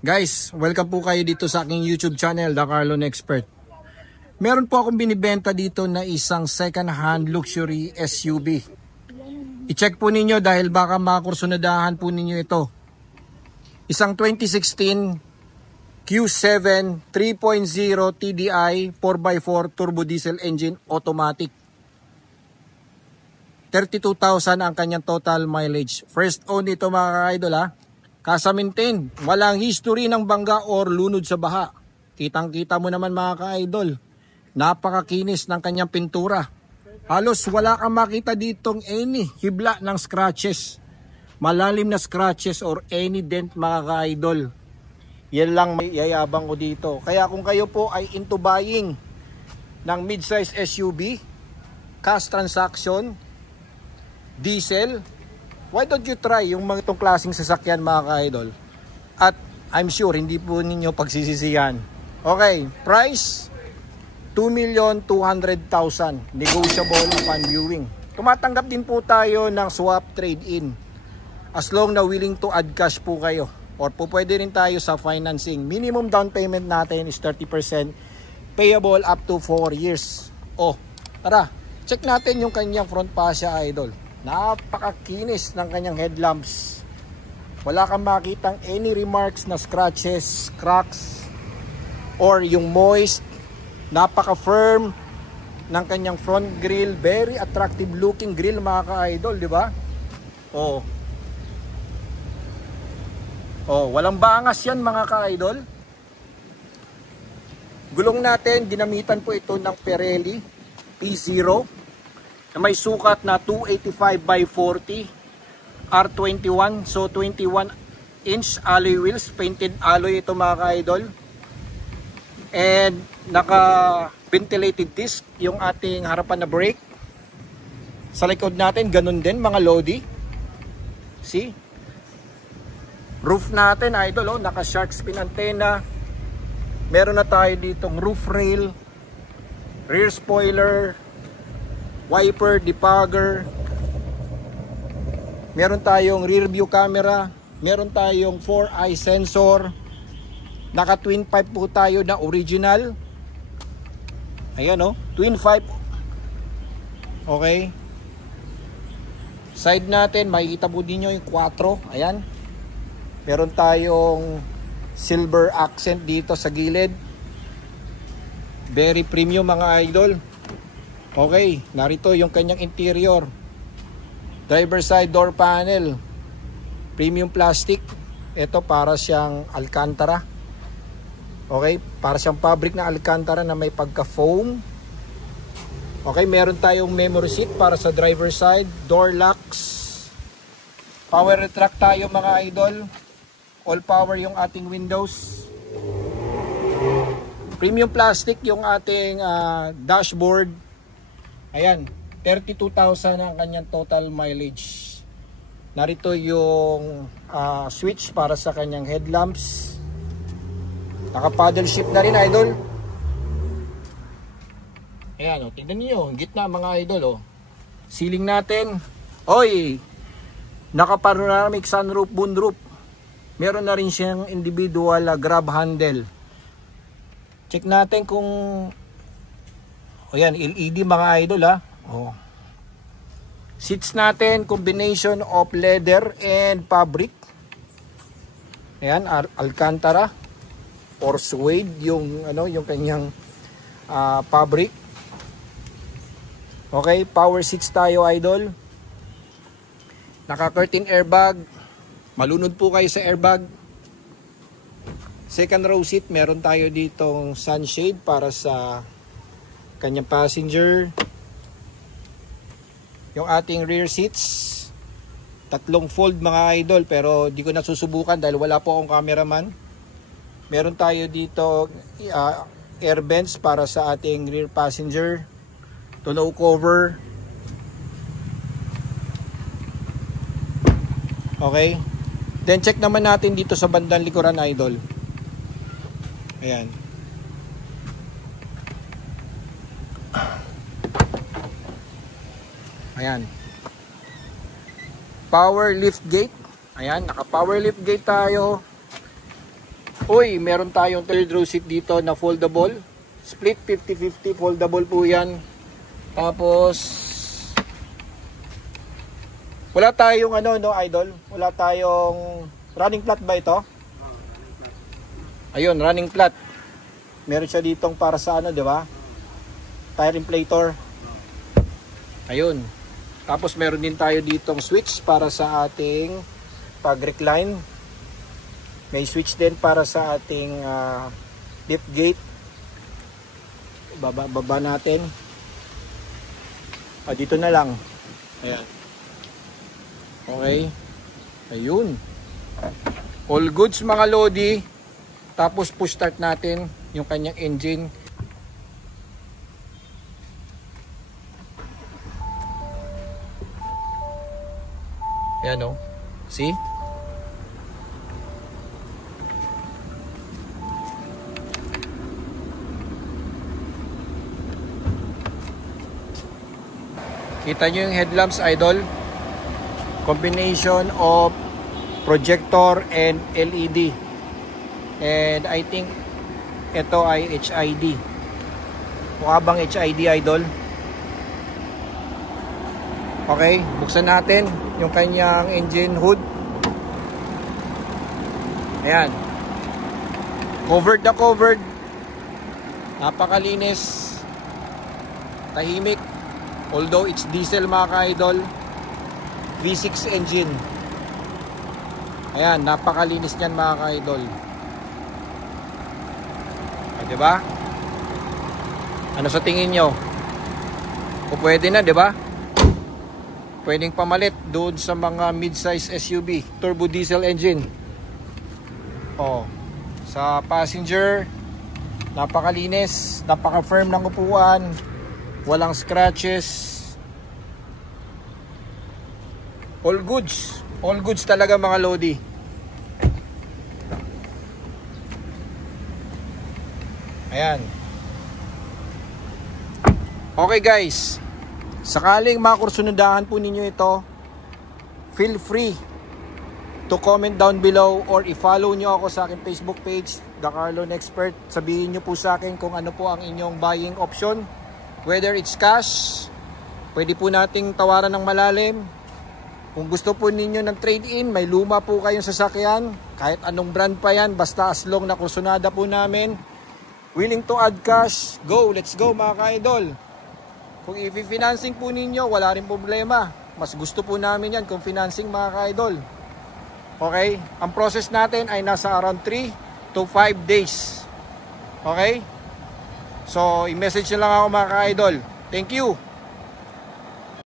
Guys, welcome po kayo dito sa aking YouTube channel, The Carlon Expert. Meron po akong binibenta dito na isang second hand luxury SUV. I-check po ninyo dahil baka makursunadahan po ninyo ito. Isang 2016 Q7 3.0 TDI 4x4 turbo diesel engine automatic. 32,000 ang kanyang total mileage. First own ito mga ka-idol ha. Kasa-maintain, walang history ng bangga or lunod sa baha. Kitang-kita mo naman mga ka-idol. Napakakinis ng kanyang pintura. Halos wala kang makita ditong any hibla ng scratches. Malalim na scratches or any dent mga ka-idol. Yan lang may yayabang ko dito. Kaya kung kayo po ay into buying ng mid-size SUV, cash transaction, diesel, why don't you try yung mga itong klaseng sasakyan mga ka-idol? At I'm sure hindi po ninyo pagsisisihan. Okay, price 2,200,000. Negotiable upon viewing. Tumatanggap din po tayo ng swap trade-in. As long na willing to add cash po kayo. Or po pwede rin tayo sa financing. Minimum down payment natin is 30%. Payable up to 4 years. Oh, tara, check natin yung kanyang front fascia idol. Napakakinis ng kanyang headlamps. Wala kang makitang any remarks na scratches, cracks, or yung moist. Napaka-firm ng kanyang front grille. Very attractive looking grille mga ka-idol, di ba? Oh. Oh, walang bangas yan mga ka-idol. Gulong natin, dinamitan po ito ng Pirelli P0. Na may sukat na 285 by 40 R21, so 21 inch alloy wheels, painted alloy ito mga ka-idol, and naka ventilated disc yung ating harapan na brake. Sa likod natin ganun din mga Lodi, see, roof natin idol, oh, naka shark fin antenna. Meron na tayo ditong roof rail, rear spoiler, wiper, depugger. Meron tayong rear view camera. Meron tayong 4-eye sensor. Naka twin pipe po tayo na original. Ayan o, twin pipe. Okay. Side natin, makikita po din nyo yung 4. Ayan. Meron tayong silver accent dito sa gilid. Very premium mga idol. Okay, narito yung kanyang interior. Driver side door panel, premium plastic. Ito para siyang Alcantara. Okay, para siyang fabric na Alcantara na may pagka-foam. Okay, meron tayong memory seat para sa driver side, door locks. Power retract tayo mga idol. All power yung ating windows. Premium plastic yung ating dashboard. Ayan, 32,000 ang kanyang total mileage. Narito yung switch para sa kanyang headlamps. Naka-paddle shift na rin, idol. Ayan, oh, tignan niyo, gitna mga idol. Oh. Ceiling natin. Oy, naka-panoramic sunroof, moonroof. Meron na rin siyang individual grab handle. Check natin kung o yan, LED mga idol ha. Oh. Seats natin, combination of leather and fabric. Ayan, Alcantara or suede yung ano, yung kanyang fabric. Okay, power seats tayo idol. Naka-curtain airbag. Malunod po kayo sa airbag. Second row seat, meron tayo ditong sunshade para sa kanyang passenger. Yung ating rear seats, 3 fold mga idol, pero di ko nasusubukan dahil wala po akong cameraman. Meron tayo dito air vents para sa ating rear passenger. Tonneau cover. Okay, then check naman natin dito sa bandang likuran idol. Ayan. Ayan. Power lift gate. Ayan, naka power lift gate tayo. Uy, meron tayong third row seat dito na foldable. Split 50-50, foldable po yan. Tapos, wala tayong ano, no, idol? Wala tayong running flat ba ito? Ayun, running flat. Meron siya ditong para sa ano, di ba? Tire inflator. Ayun. Tapos meron din tayo ditong switch para sa ating pag-recline. May switch din para sa ating lift gate. Baba natin. Dito na lang. Ayan. Okay. Ayun. All goods mga lodi. Tapos push start natin yung kanyang engine. Ayan o. See? Kita nyo yung headlamps, idol? Combination of projector and LED. And I think ito ay HID. Mukha bang HID, idol? Okay, buksan natin yung kanyang engine hood. Ayan. Covered na covered. Napakalinis. Tahimik. Although it's diesel mga ka-idol. V6 engine. Ayan, napakalinis niyan mga ka-idol. Diba? Ano sa tingin nyo? Kung pwede na, diba? Pwedeng pamalit doon sa mga mid-size SUV, turbo diesel engine. Oh, sa passenger, napakalinis, napaka-firm ng upuan, walang scratches. All goods talaga mga lodi. Ayan. Okay guys, sakaling makursunodahan po ninyo ito, feel free to comment down below or i-follow nyo ako sa aking Facebook page, The Carlon Expert. Sabihin nyo po sa akin kung ano po ang inyong buying option. Whether it's cash, pwede po nating tawaran ng malalim. Kung gusto po ninyo ng trade-in, may luma po kayong sasakyan, kahit anong brand pa yan, basta as long na kursunada po namin. Willing to add cash, go, let's go mga ka-idol. Kung i-financing po ninyo, wala rin problema. Mas gusto po namin yan kung financing mga ka-idol. Okay? Ang process natin ay nasa around 3 to 5 days. Okay? So, i-message nyo lang ako mga ka-idol. Thank you!